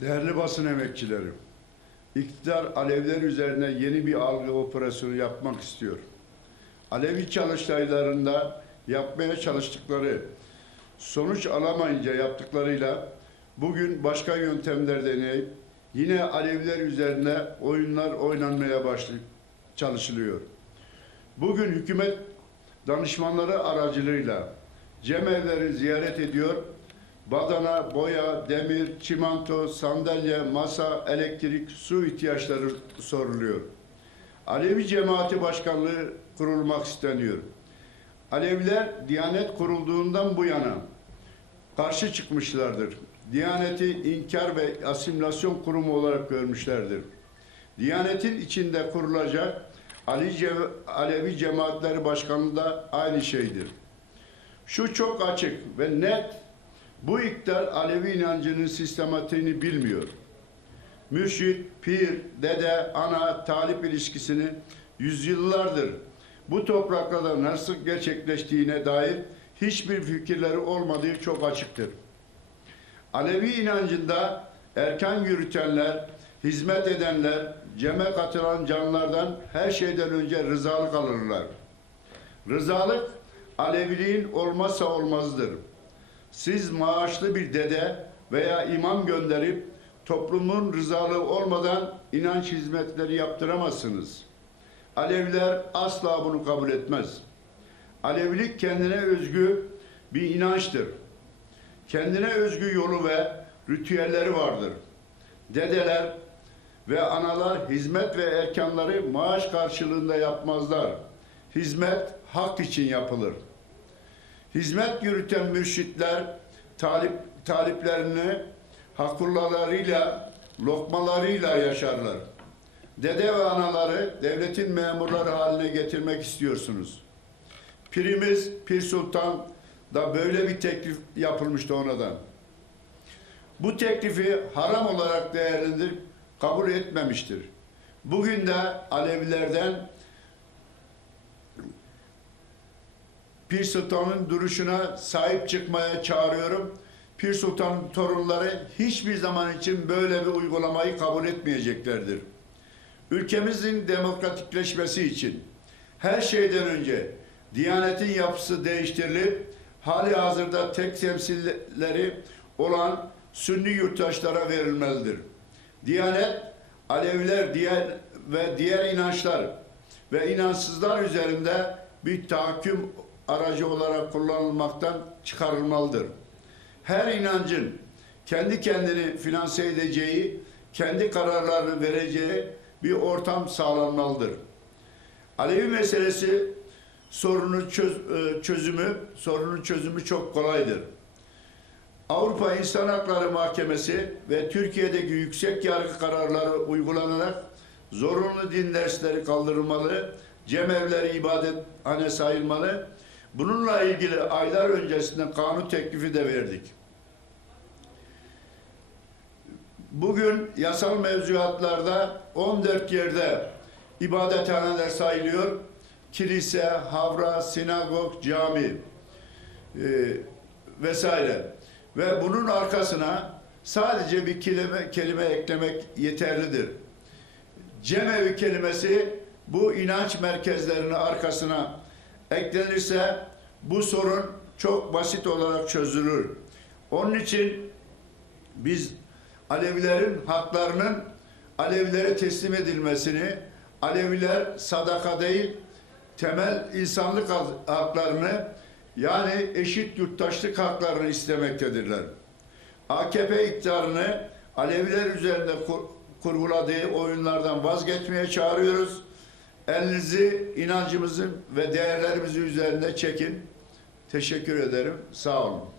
Değerli basın emekçileri, iktidar Alevler üzerine yeni bir algı operasyonu yapmak istiyor. Alevi çalıştaylarında yapmaya çalıştıkları, sonuç alamayınca yaptıklarıyla bugün başka yöntemler deneyip yine Aleviler üzerine oyunlar oynanmaya başlayıp çalışılıyor. Bugün hükümet danışmanları aracılığıyla cemevleri ziyaret ediyor, badana, boya, demir, çimento, sandalye, masa, elektrik, su ihtiyaçları soruluyor. Alevi Cemaati Başkanlığı kurulmak isteniyor. Aleviler Diyanet kurulduğundan bu yana karşı çıkmışlardır. Diyaneti inkar ve asimilasyon kurumu olarak görmüşlerdir. Diyanetin içinde kurulacak Ali Ce- Alevi Cemaatleri Başkanlığı da aynı şeydir. Şu çok açık ve net, bu iktidar Alevi inancının sistematiğini bilmiyor. Mürşit, pir, dede, ana, talip ilişkisini yüzyıllardır bu topraklarda nasıl gerçekleştiğine dair hiçbir fikirleri olmadığı çok açıktır. Alevi inancında erken yürütenler, hizmet edenler, ceme katılan canlardan her şeyden önce rızalık alırlar. Rızalık Aleviliğin olmazsa olmazıdır. Siz maaşlı bir dede veya imam gönderip toplumun rızalığı olmadan inanç hizmetleri yaptıramazsınız. Aleviler asla bunu kabul etmez. Alevilik kendine özgü bir inançtır. Kendine özgü yolu ve ritüelleri vardır. Dedeler ve analar hizmet ve erkanları maaş karşılığında yapmazlar. Hizmet hak için yapılır. Hizmet yürüten mürşitler talip taliplerini hakurlarıyla, lokmalarıyla yaşarlar. Dede ve anaları devletin memurları haline getirmek istiyorsunuz. Pirimiz Pir Sultan da böyle bir teklif yapılmıştı onadan. Bu teklifi haram olarak değerlendirip kabul etmemiştir. Bugün de Alevilerden Pir Sultan'ın duruşuna sahip çıkmaya çağırıyorum. Pir Sultan'ın torunları hiçbir zaman için böyle bir uygulamayı kabul etmeyeceklerdir. Ülkemizin demokratikleşmesi için her şeyden önce Diyanetin yapısı değiştirilip hali hazırda tek temsilleri olan Sünni yurttaşlara verilmelidir. Diyanet, Aleviler diğer ve diğer inançlar ve inançsızlar üzerinde bir tahakküm aracı olarak kullanılmaktan çıkarılmalıdır. Her inancın kendi kendini finanse edeceği, kendi kararlarını vereceği bir ortam sağlanmalıdır. Alevi meselesi sorunun çöz, e, çözümü, sorunun çözümü çok kolaydır. Avrupa İnsan Hakları Mahkemesi ve Türkiye'deki yüksek yargı kararları uygulanarak zorunlu din dersleri kaldırılmalı, cemevleri ibadethane sayılmalı. Bununla ilgili aylar öncesinde kanun teklifi de verdik. Bugün yasal mevzuatlarda 14 yerde ibadethaneler sayılıyor. Kilise, havra, sinagog, cami e, vesaire. Ve bunun arkasına sadece bir kelime, kelime eklemek yeterlidir. Cemevi kelimesi bu inanç merkezlerinin arkasına eklenirse bu sorun çok basit olarak çözülür. Onun için biz Alevilerin haklarının Alevilere teslim edilmesini, Aleviler sadaka değil, temel insanlık haklarını yani eşit yurttaşlık haklarını istemektedirler. AKP iktidarını Aleviler üzerinde kur, kurguladığı oyunlardan vazgeçmeye çağırıyoruz. Elinizi inancımızın ve değerlerimizin üzerinde çekin. Teşekkür ederim. Sağ olun.